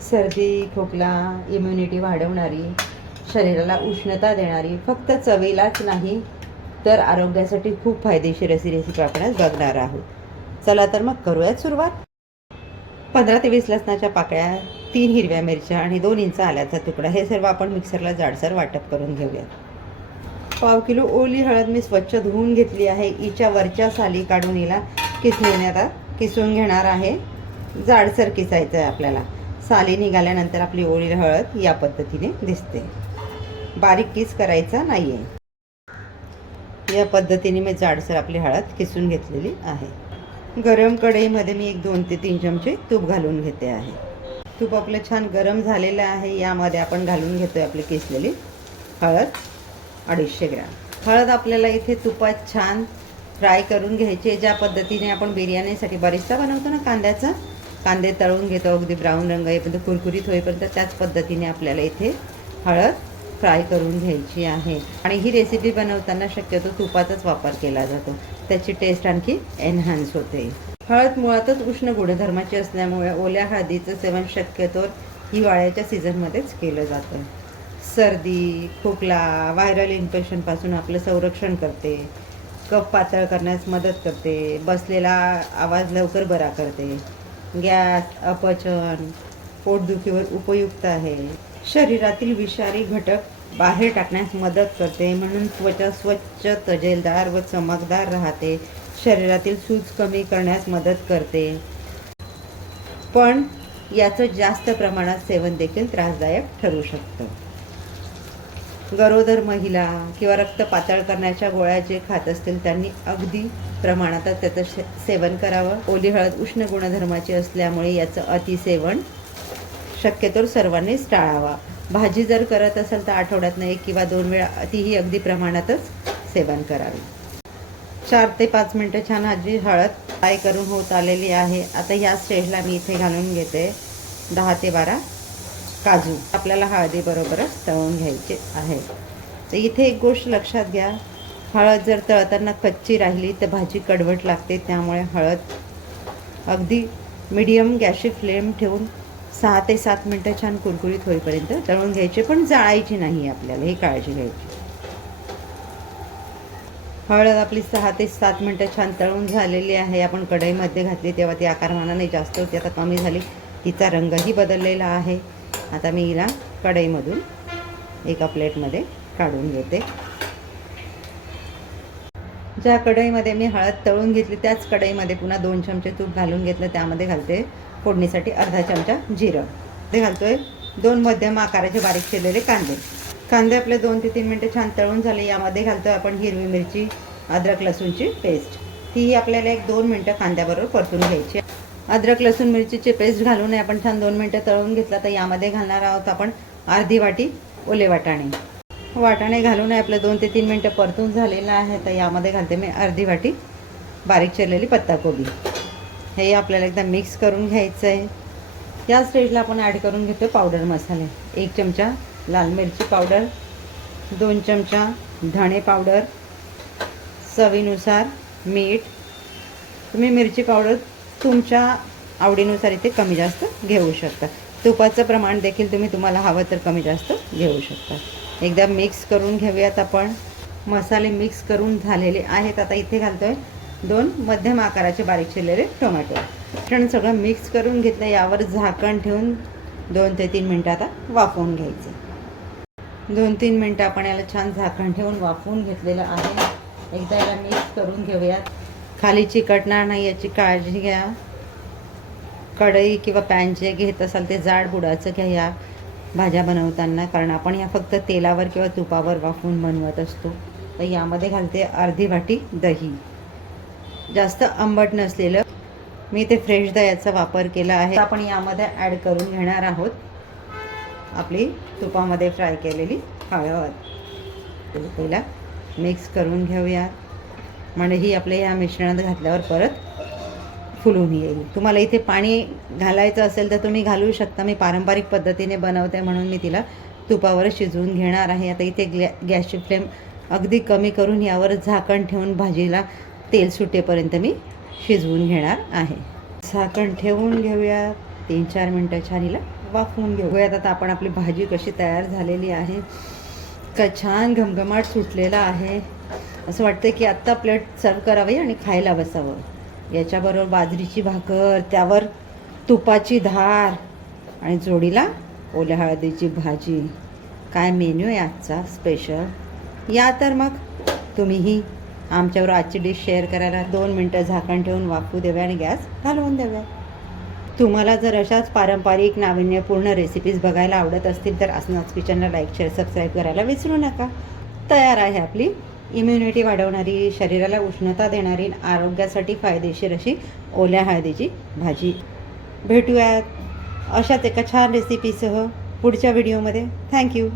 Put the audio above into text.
सर्दी खोकला इम्युनिटी वाढवणारी, शरीराला उष्णता देणारी, फक्त चवीलाच नाही तर आरोग्यासाठी खूप फायदेशीर अशी रेसिपी आपण आज बघणार आहोत. चला तर मग करूयात सुरुवात. 15 ते 20 लसणाच्या पाकळ्या, 3 हिरव्या मिरच्या आणि 2 इंच आल्याचा तुकडा हे सर्व आपण मिक्सरला जाडसर वाटप करून घेऊयात. पाव किलो ओली हळद मी स्वच्छ धुवून घेतली आहे. हिच्या वरच्या साली काढून हिला किसून घेणार आहे. जाडसर किसायचं आहे आपल्याला. साली निघाल्यानंतर आपली ओली हळद या पद्धतीने दिसते. बारीक किस करायचा नाही आहे. या पद्धतीने मी जाडसर आपली हळद किसून घेतलेली आहे. गरम कढईमध्ये मी 2 ते 3 चमचे तूप घालून घेते आहे. तूप आपलं छान गरम झालेलं आहे. यामध्ये आपण घालून घेतोय आपली किसलेली हळद 250 ग्रॅम. हळद आपल्याला इथे तुपात छान फ्राय करून घ्यायचे. ज्या पद्धतीने आपण बिर्याणीसाठी बरिस्ता बनवतो ना कांद्याचा, कांदे तळून घेतो अगदी ब्राऊन रंग येईपर्यंत, कुरकुरीत होईपर्यंत, त्याच पद्धतीने आपल्याला इथे हळद फ्राय करून घ्यायची आहे. आणि ही रेसिपी बनवताना शक्यतो तुपाचाच वापर केला जातो. त्याची टेस्ट आणखी एनहान्स होते. हळद मुळातच उष्ण गुणधर्माची असल्यामुळे ओल्या हळदीचं सेवन शक्यतो हिवाळ्याच्या सीझनमध्येच केलं जातं. सर्दी खोकला व्हायरल इन्फेक्शनपासून आपलं संरक्षण करते. कफ पातळ करण्यास मदत करते. बसलेला आवाज लवकर बरा करते. गॅस अपचन पोटदुखीवर उपयुक्त आहे. शरीरातील विषारी घटक बाहेर टाकण्यास मदत करते. म्हणून त्वचा स्वच्छ तजेलदार व चमकदार राहते. शरीरातील सूज कमी करण्यास मदत करते. पण याचं जास्त प्रमाणात सेवन देखील त्रासदायक ठरू शकतं. गरोदर महिला किंवा रक्त पातळ करण्याच्या गोळ्या जे खात असतील त्यांनी अगदी प्रमाणातच त्याचं सेवन करावं. ओली हळद उष्ण गुणधर्माची असल्यामुळे याचं अतिसेवन शक्यतो सर्वांनीच टाळावा. भाजी जर करत असेल तर आठवड्यातनं 1 किंवा 2 वेळा तीही अगदी प्रमाणातच सेवन करावी. 4 ते 5 मिनटं छान भाजी हळद फ्राय करून होत आलेली आहे. आता ह्या स्टेजला मी इथे घालून घेते 10 ते 12 काजू. आपल्याला हळदीबरोबरच तळून घ्यायचे आहे. तर इथे एक गोष्ट लक्षात घ्या, हळद जर तळताना कच्ची राहिली तर भाजी कडवट लागते. त्यामुळे हळद अगदी मीडियम गॅसची फ्लेम ठेवून 6 ते 7 मिनटं छान कुरकुरीत होईपर्यंत तळून घ्यायचे. पण जाळायची नाही आपल्याला, ही काळजी घ्यायची. हळद आपली 6 ते 7 मिनटं छान तळून झालेली आहे. आपण कढईमध्ये घातली तेव्हा ती आकारमानाने जास्त होती, आता कमी झाली. तिचा रंगही बदललेला आहे. आता मी हिला कढईमधून एका प्लेटमध्ये काढून घेते. ज्या कढईमध्ये मी हळद तळून घेतली त्याच कढईमध्ये पुन्हा 2 चमचे तूप घालून घेतलं. त्यामध्ये घालते फोडणीसाठी अर्धा चमचा जिरं. ते घालतोय 2 मध्यम आकाराचे बारीक चिरलेले कांदे. कांदे आपले 2 ते 3 मिनटं छान तळून झाले. यामध्ये घालतोय आपण हिरवी मिरची अद्रक लसूणची पेस्ट. ती आपल्याला 1-2 मिनटं कांद्याबरोबर परतून घ्यायची. अद्रक लसूण मिरचीची पेस्ट घालून आपण छान 2 मिनटं तळून घेतला. तर यामध्ये घालणार आहोत आपण अर्धी वाटी ओले वाटाणे. वाटाणे घालून आपलं 2 ते 3 मिनटं परतून झालेलं आहे. तर यामध्ये घालते मी अर्धी वाटी बारीक चिरलेली पत्ताकोबी. हे आपल्याला एकदा मिक्स करून घ्यायचं आहे. या स्टेजला आपण ॲड करून घेतो पावडर मसाले. 1 चमचा लाल मिरची पावडर, 2 चमचा धणे पावडर, चवीनुसार मीठ. तुम्ही मिरची पावडर तुमच्या आवडीनुसार इथे कमी जास्त घेऊ शकता. तुपाचं प्रमाण देखील तुम्हाला हवं तर कमी जास्त घेऊ शकता. एकदा मिक्स करून घेऊयात आपण. मसाले मिक्स करून झालेले आहेत. आता इथे घालतोय 2 मध्यम आकाराचे बारीक चिरलेले टोमॅटो. छान सगळं मिक्स करून घेतलं. यावर झाकण ठेवून 2 ते 3 मिनटं आता वाफवून घ्यायचं. 2-3 मिनटं आपण याला छान झाकण ठेवून वाफवून घेतलेलं आहे. एकदा याला मिक्स करून घेऊयात. खाली चिकटणार नाही याची काळजी घ्या. कढई किंवा पॅन जे घेत असाल ते जाड बुडाचं घ्या या भाज्या बनवताना, कारण आपण या फक्त तेलावर किंवा तुपावर वाफवून बनवत असतो. तर यामध्ये घालते अर्धी वाटी दही. जास्त आंबट नसलेलं, मी ते फ्रेश दह्याचा वापर केला आहे. आपण यामध्ये ॲड करून घेणार आहोत आपली तुपामध्ये फ्राय केलेली हळद. पहिला मिक्स करून घेऊयात. म्हणजे ही आपल्या या मिश्रणात घातल्यावर परत फुलून येईल. तुम्हाला इथे पाणी घालायचं असेल तर तुम्ही घालू शकता. मी पारंपरिक पद्धतीने बनवते म्हणून मी तिला तुपावर शिजवून घेणार आहे. आता इथे गॅसची फ्लेम अगदी कमी करून यावर झाकण ठेवून भाजीला तेल सुटेपर्यंत मी शिजवून घेणार आहे. झाकण ठेवून घेऊया. 3-4 मिनटं छान हिला वाफवून घेऊयात. आता आपण आपली भाजी कशी तयार झालेली आहे. काय छान घमघमाट सुटलेला आहे. असं वाटतं की आत्ता प्लेट सर्व करावी आणि खायला बसावं. याच्याबरोबर बाजरीची भाकर, त्यावर तुपाची धार आणि जोडीला ओल्या हळदीची भाजी. काय मेन्यू आहे आजचा स्पेशल. या तर मग तुम्हीही आमच्यावर आजची डिश शेअर करायला. 2 मिनटं झाकण ठेवून वाफू द्याव्या आणि गॅस घालवून द्याव्या. तुम्हाला जर अशाच पारंपरिक नाविन्यपूर्ण रेसिपीज बघायला आवडत असतील तर अस्नाज किचनला लाईक शेअर सबस्क्राईब करायला विसरू नका. तयार आहे आपली इम्युनिटी वाढवणारी, शरीराला उष्णता देणारी, आरोग्यासाठी फायदेशीर अशी ओल्या हळदीची भाजी. भेटूयात अशाच एका छान रेसिपीसह पुढच्या व्हिडिओमध्ये. थँक्यू.